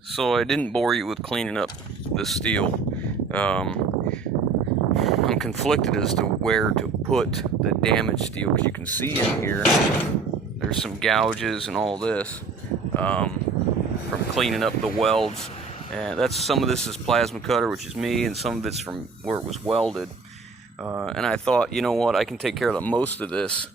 So I didn't bore you with cleaning up the steel. I'm conflicted as to where to put the damaged steel, because you can see in here there's some gouges and all this from cleaning up the welds. And that's, some of this is plasma cutter, which is me, and some of it's from where it was welded. And I thought, you know what, I can take care of the most of this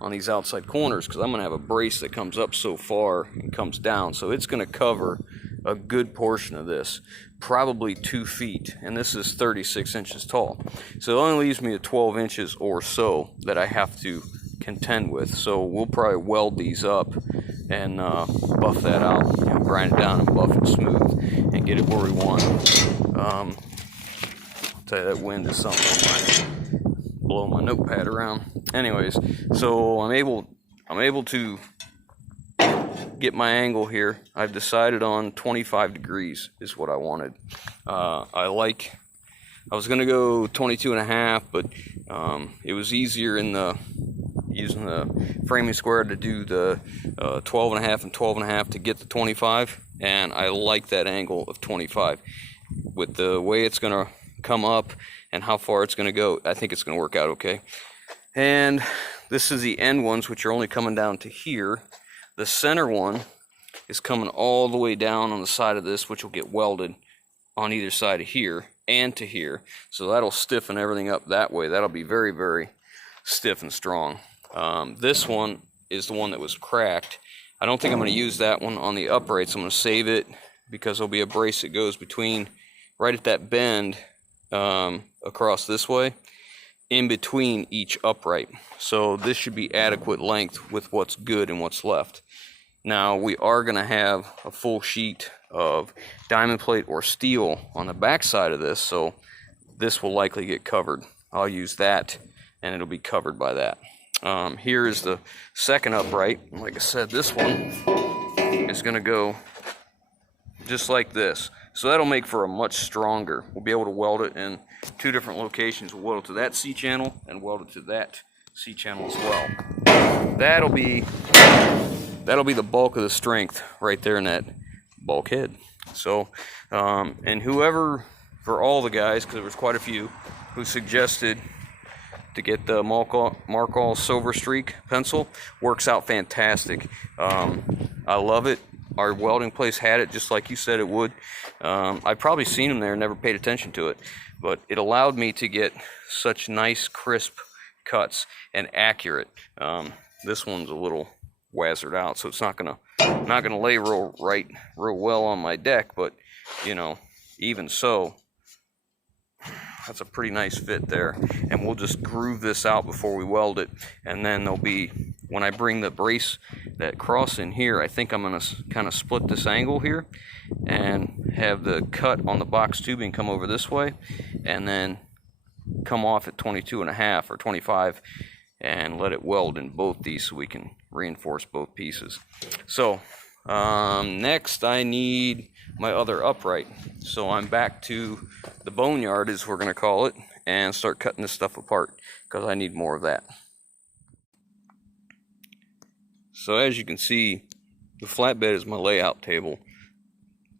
on these outside corners, because I'm going to have a brace that comes up so far and comes down. So it's going to cover a good portion of this, probably 2 feet, and this is 36 inches tall. So it only leaves me at 12 inches or so that I have to contend with. So we'll probably weld these up and buff that out, you know, grind it down and buff it smooth and get it where we want. I'll tell you, that wind is something. Blow my notepad around. Anyways, so I'm able to get my angle here. I've decided on 25 degrees is what I wanted. I was gonna go 22.5, but it was easier in using the framing square to do the 12.5 and 12.5 to get the 25, and I like that angle of 25. With the way it's gonna come up and how far it's gonna go, I think it's gonna work out okay. And this is the end ones, which are only coming down to here. The center one is coming all the way down on the side of this, which will get welded on either side of here and to here. So that'll stiffen everything up that way. That'll be very, very stiff and strong. This one is the one that was cracked. I don't think I'm going to use that one on the uprights. I'm going to save it because there'll be a brace that goes between, right at that bend across this way, in between each upright. So this should be adequate length with what's good and what's left. Now we are going to have a full sheet of diamond plate or steel on the back side of this, so this will likely get covered. I'll use that and it'll be covered by that. Here is the second upright. Like I said, this one is going to go just like this. So that'll make for a much stronger. We'll be able to weld it in 2 different locations. We'll weld it to that C-channel and weld it to that C-channel as well. That'll be the bulk of the strength right there in that bulkhead. So, and whoever, for all the guys, because there was quite a few, who suggested to get the Markall Silver Streak pencil, works out fantastic. I love it. Our welding place had it just like you said it would. I've probably seen them there and never paid attention to it, but it allowed me to get such nice crisp cuts and accurate. This one's a little wazzered out, so it's not gonna lay real well on my deck, but you know, even so, that's a pretty nice fit there. And we'll just groove this out before we weld it, and then there'll be, when I bring the brace that cross in here, I think I'm gonna kind of split this angle here and have the cut on the box tubing come over this way and then come off at 22.5 or 25 and let it weld in both these so we can reinforce both pieces. So next I need my other upright. So I'm back to the boneyard, as we're going to call it, and start cutting this stuff apart because I need more of that. So as you can see, the flatbed is my layout table,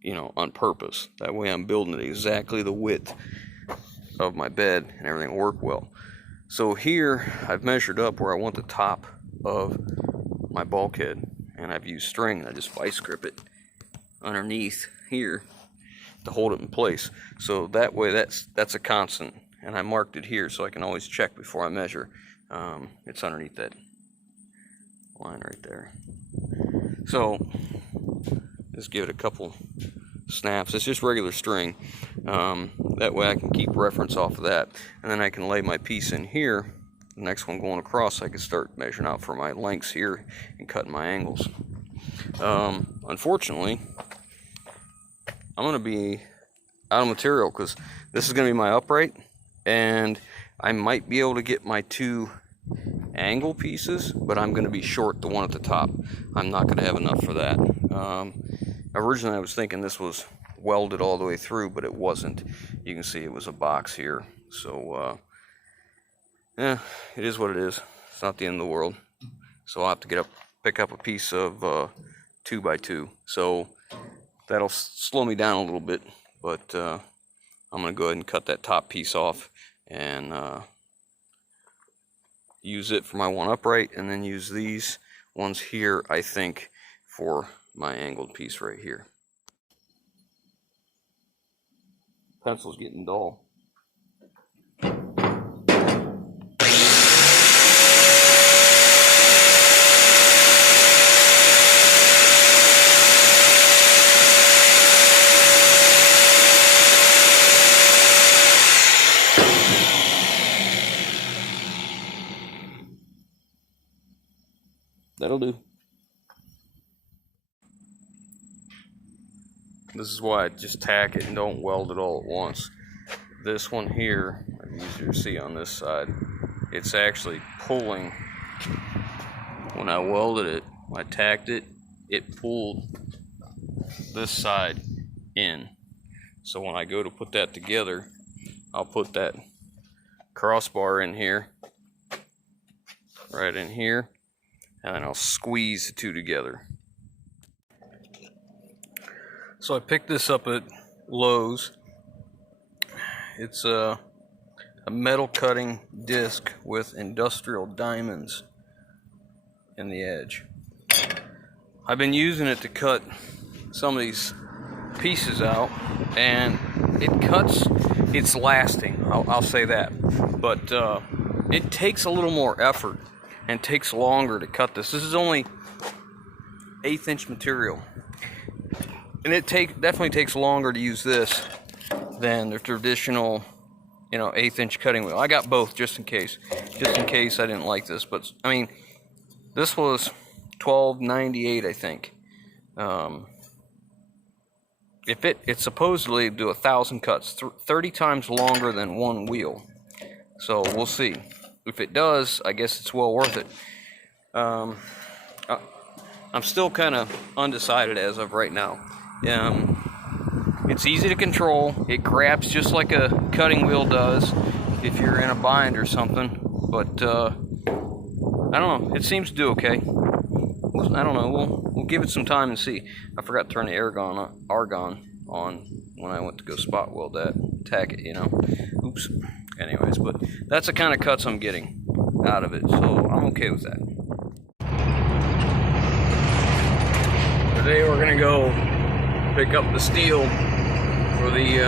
you know, on purpose. That way I'm building it exactly the width of my bed and everything will work well. So here I've measured up where I want the top of my bulkhead, and I've used string, and I just vice grip it underneath here to hold it in place. So that way that's a constant, and I marked it here so I can always check before I measure. It's underneath that line right there. So just give it a couple snaps. It's just regular string. That way I can keep reference off of that, and then I can lay my piece in here. The next one going across, I can start measuring out for my lengths here and cutting my angles. Unfortunately, I'm going to be out of material because this is going to be my upright, and I might be able to get my 2 angle pieces, but I'm going to be short the one at the top. I'm not going to have enough for that. Originally I was thinking this was welded all the way through, but it wasn't. You can see it was a box here. So yeah, it is what it is. It's not the end of the world. So I'll have to pick up a piece of 2x2. So that'll slow me down a little bit, but I'm going to go ahead and cut that top piece off and use it for my one upright, and then use these ones here, I think, for my angled piece right here. Pencil's getting dull. That'll do. This is why I just tack it and don't weld it all at once. This one here, easier to see on this side, it's actually pulling. When I welded it, when I tacked it, it pulled this side in. So when I go to put that together, I'll put that crossbar in here, right in here, and then I'll squeeze the two together. So I picked this up at Lowe's. It's a metal cutting disc with industrial diamonds in the edge. I've been using it to cut some of these pieces out, and it cuts, it's lasting, I'll say that. But it takes a little more effort and takes longer to cut this. This is only 1/8 inch material. And it definitely takes longer to use this than the traditional, 1/8 inch cutting wheel. I got both just in case I didn't like this. But I mean, this was $12.98, I think. If it supposedly do 1,000 cuts, 30 times longer than one wheel. So we'll see. If it does, I guess it's well worth it. I'm still kind of undecided as of right now. It's easy to control. It grabs just like a cutting wheel does if you're in a bind or something. But I don't know. It seems to do okay. I don't know. We'll give it some time and see. I forgot to turn the argon on when I went to go spot weld that, tack it. Oops. Anyways, but that's the kind of cuts I'm getting out of it, so I'm okay with that. Today we're gonna go pick up the steel for the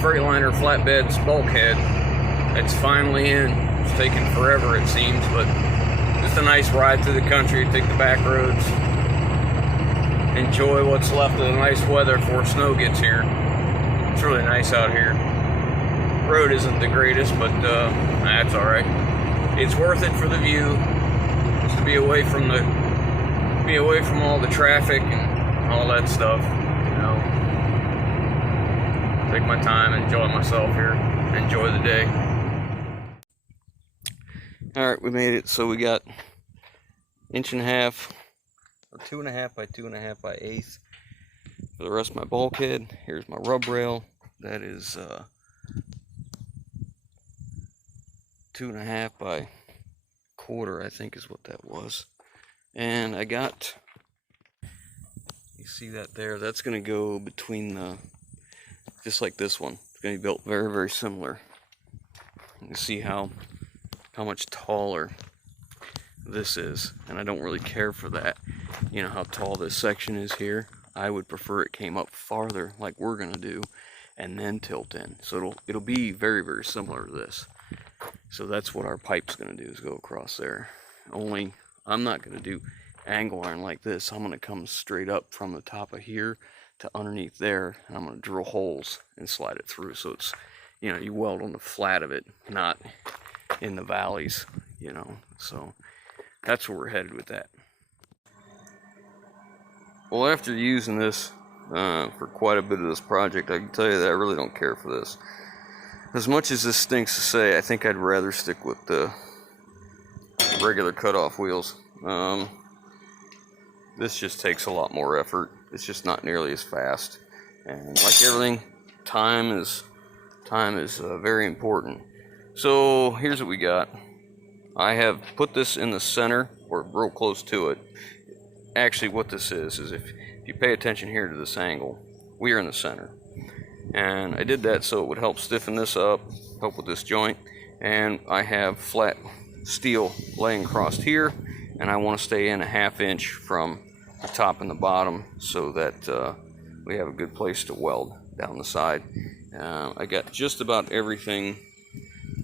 Freightliner Flatbed's bulkhead. It's finally in. It's taken forever, it seems, but just a nice ride through the country, take the back roads, enjoy what's left of the nice weather before snow gets here. It's really nice out here. Road isn't the greatest, but that's all right. It's worth it for the view, just to be away from all the traffic and all that stuff. Take my time, enjoy myself here, enjoy the day. All right, we made it. So we got 1.5 inch, or 2.5 by 2.5 by 1/8 for the rest of my bulkhead. Here's my rub rail. That is 2.5 by 1/4, I think is what that was. And I got, you see that there? That's going to go between the, just like this one. It's going to be built very, very similar. You can see how much taller this is, and I don't really care for that. How tall this section is here. I would prefer it came up farther, like we're going to do, and then tilt in. So it'll be very, very similar to this. So that's what our pipe's going to do, is go across there. Only I'm not going to do angle iron like this. I'm going to come straight up from the top of here to underneath there, and I'm going to drill holes and slide it through. So it's, you weld on the flat of it, not in the valleys, So that's where we're headed with that. Well, after using this for quite a bit of this project, I can tell you that I really don't care for this. As much as this stinks to say, I think I'd rather stick with the regular cutoff wheels. This just takes a lot more effort. It's just not nearly as fast. And like everything, time is very important. So here's what we got. I have put this in the center, or real close to it. actually what this is if you pay attention here to this angle, we are in the center. And I did that so it would help stiffen this up, help with this joint. And I have flat steel laying across here, and I want to stay in a 1/2 inch from the top and the bottom so that we have a good place to weld down the side. I got just about everything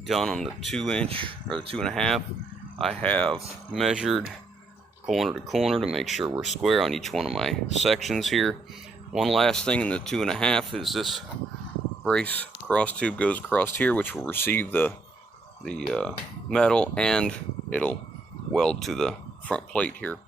done on the 2 inch or the 2.5. I have measured corner to corner to make sure we're square on each one of my sections here. One last thing in the 2.5 is this brace cross tube goes across here, which will receive the metal, and it'll weld to the front plate here.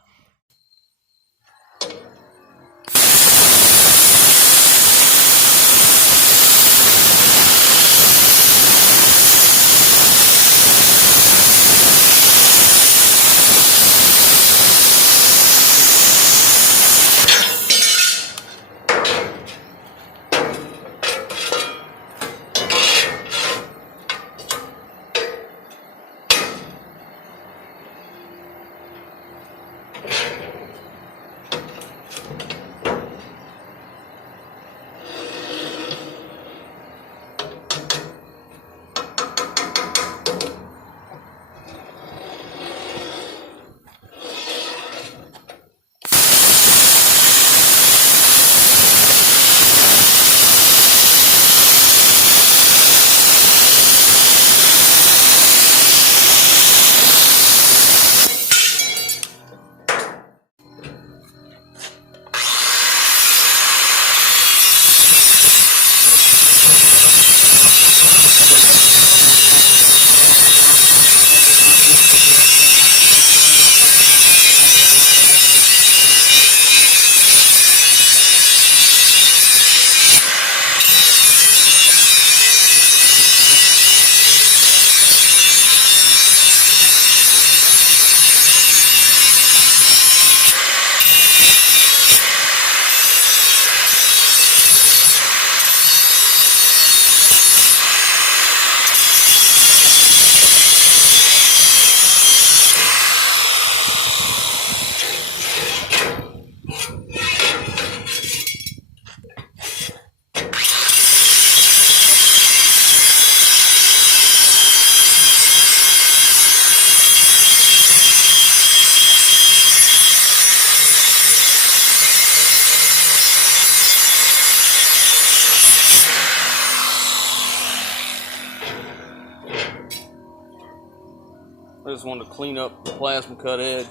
I just wanted to clean up the plasma cut edge.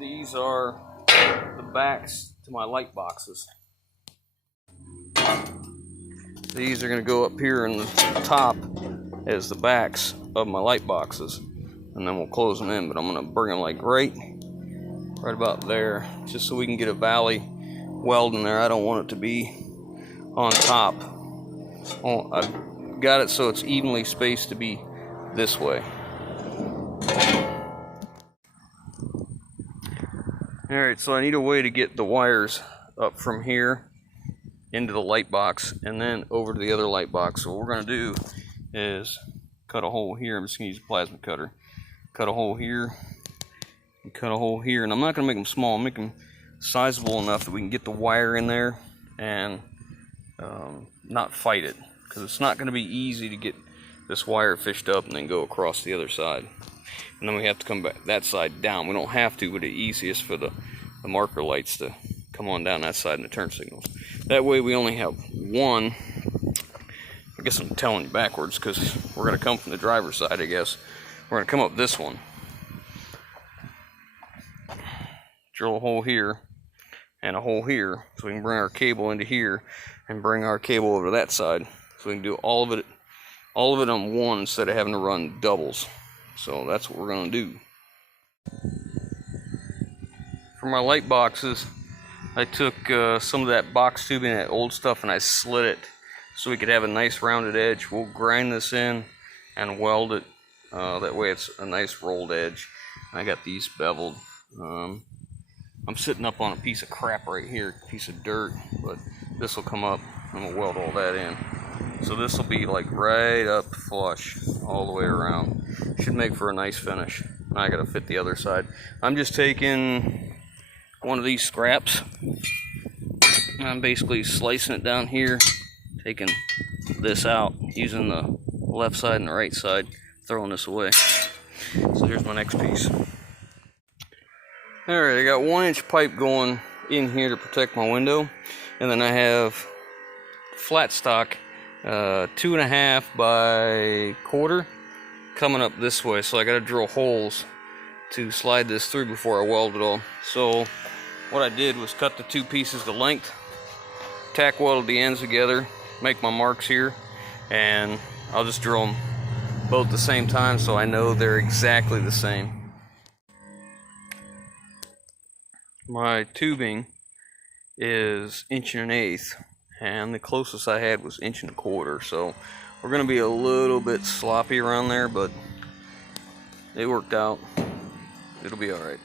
These are the backs to my light boxes. These are going to go up here in the top as the backs of my light boxes, and then we'll close them in. But I'm going to bring them like right about there, just so we can get a valley weld in there. I don't want it to be on top. I've got it so it's evenly spaced to be this way. Alright, so I need a way to get the wires up from here into the light box and then over to the other light box. So what we're going to do is cut a hole here. I'm just going to use a plasma cutter. Cut a hole here and cut a hole here. And I'm not going to make them small. I'll make them sizable enough that we can get the wire in there and not fight it. Because it's not going to be easy to get this wire fished up and then go across the other side. And then we have to come back that side down. We don't have to, but the easiest for the marker lights to come on down that side and the turn signals. That way we only have one. I guess I'm telling you backwards because we're going to come from the driver's side, I guess. We're going to come up this one. Drill a hole here and a hole here so we can bring our cable into here and bring our cable over to that side. So we can do all of it on one instead of having to run doubles. So that's what we're going to do. For my light boxes, I took some of that box tubing, that old stuff, and I slit it so we could have a nice rounded edge. We'll grind this in and weld it. That way it's a nice rolled edge. I got these beveled. I'm sitting up on a piece of crap right here, a piece of dirt, but this will come up and we'll weld all that in. So this will be like right up flush all the way around. Should make for a nice finish. Now I gotta fit the other side. I'm just taking one of these scraps. And I'm basically slicing it down here, taking this out, using the left side and the right side, throwing this away. So here's my next piece. Alright, I got 1-inch pipe going in here to protect my window, and then I have flat stock 2.5 by 1/4 coming up this way, so I got to drill holes to slide this through before I weld it all. So what I did was cut the 2 pieces to length, tack welded the ends together, make my marks here, and I'll just drill them both at the same time so I know they're exactly the same. My tubing is 1.125", and the closest I had was 1.25", so we're going to be a little bit sloppy around there, but it worked out. It'll be alright.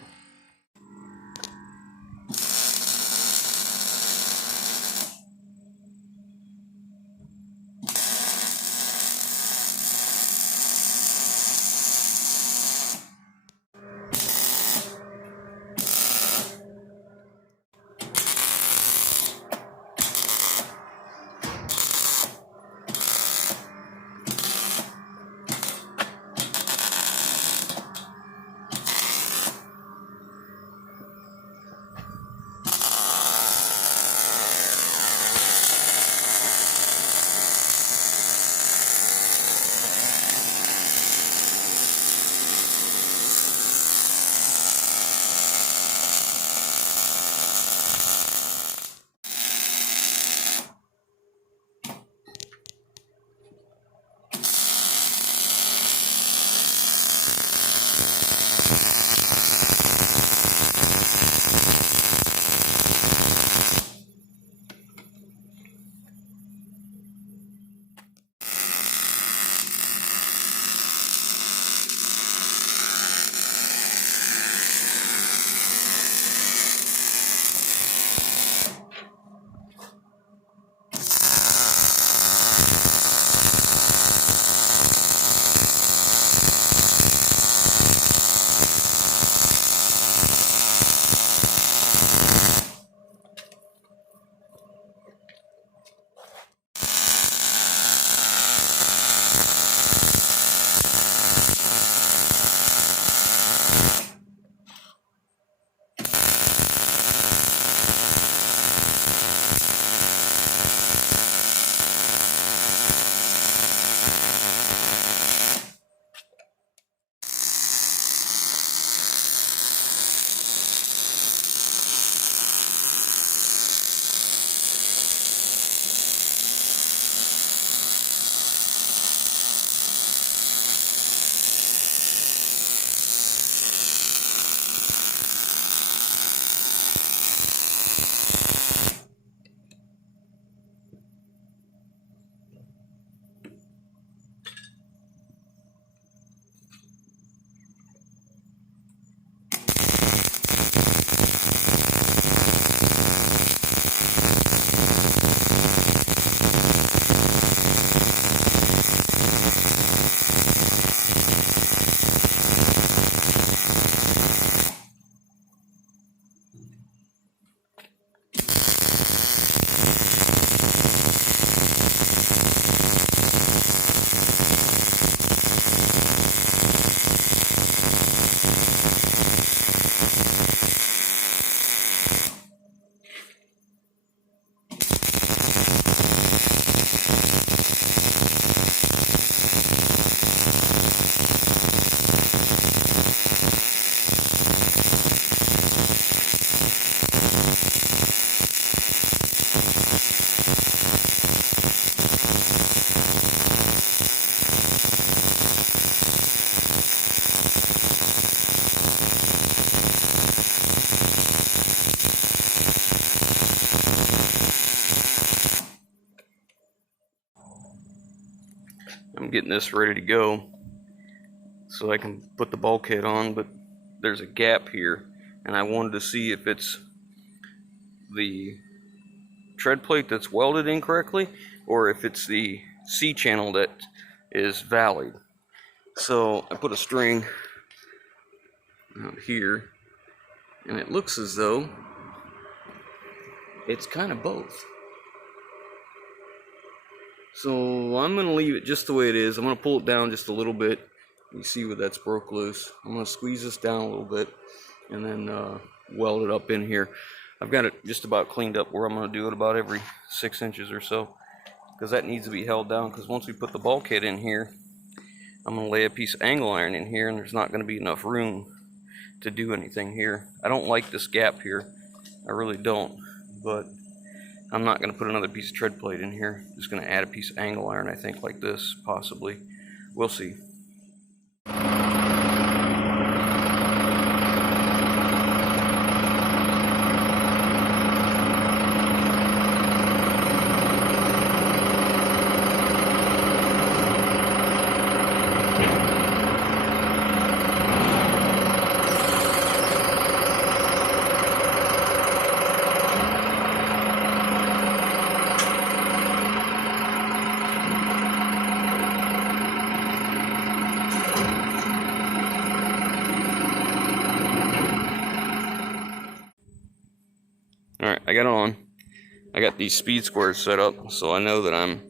I'm getting this ready to go so I can put the bulkhead on, but there's a gap here, and I wanted to see if it's the tread plate that's welded incorrectly or if it's the C-channel that is valid. So I put a string out here, And it looks as though it's kind of both. So I'm going to leave it just the way it is. I'm going to pull it down just a little bit. You see where that's broke loose. I'm going to squeeze this down a little bit and then weld it up in here. I've got it just about cleaned up where I'm going to do it about every 6 inches or so, because that needs to be held down, because once we put the bulkhead in here, I'm going to lay a piece of angle iron in here, and there's not going to be enough room to do anything here. I don't like this gap here. I really don't, but I'm not going to put another piece of tread plate in here. Just going to add a piece of angle iron, I think, like this, possibly. We'll see. Alright, I got it on. I got these speed squares set up, so I know that I'm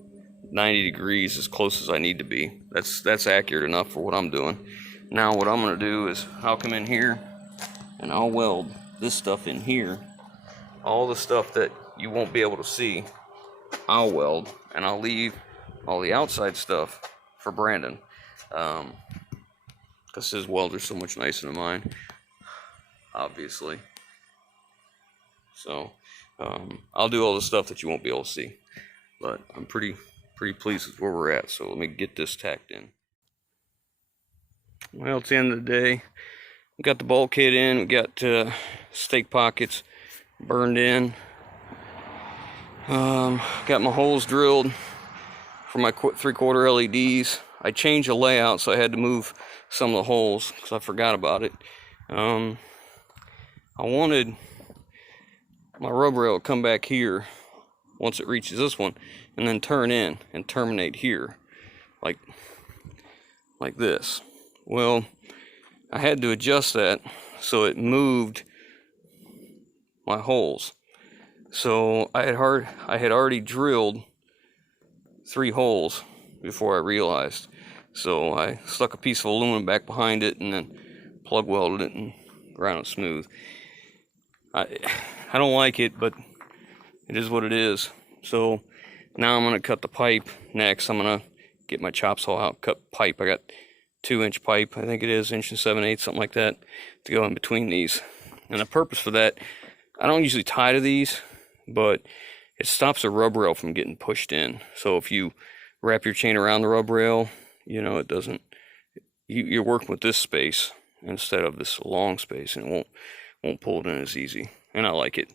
90 degrees as close as I need to be. That's accurate enough for what I'm doing. Now what I'm going to do is I'll come in here and I'll weld this stuff in here. All the stuff that you won't be able to see, I'll weld, and I'll leave all the outside stuff for Brandon. Because his welder's so much nicer than mine, obviously. So I'll do all the stuff that you won't be able to see, but I'm pretty pleased with where we're at. So let me get this tacked in. Well, it's the end of the day. We got the bulkhead in. We got stake pockets burned in. Got my holes drilled for my 3/4 LEDs. I changed the layout, so I had to move some of the holes because I forgot about it. I wanted my rubber rail to come back here once it reaches this one, and then turn in and terminate here, like this. Well, I had to adjust that so it moved my holes. So I had already drilled 3 holes before I realized. So I stuck a piece of aluminum back behind it and then plug welded it and ground it smooth. I don't like it, but it is what it is. So now I'm going to cut the pipe next. I'm going to get my chop saw out, cut pipe. I got 2-inch pipe, I think it is, 1 7/8", something like that, to go in between these. And the purpose for that, I don't usually tie to these, but it stops the rub rail from getting pushed in. So if you wrap your chain around the rub rail, you know, it doesn't, you're working with this space instead of this long space, and it won't pull it in as easy. And I like it.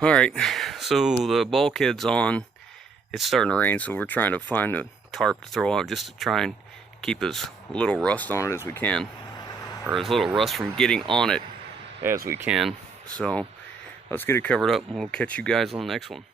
Alright, so the bulkhead's on. It's starting to rain, so we're trying to find a tarp to throw out just to try and keep as little rust on it as we can, or as little rust from getting on it as we can. So let's get it covered up, and we'll catch you guys on the next one.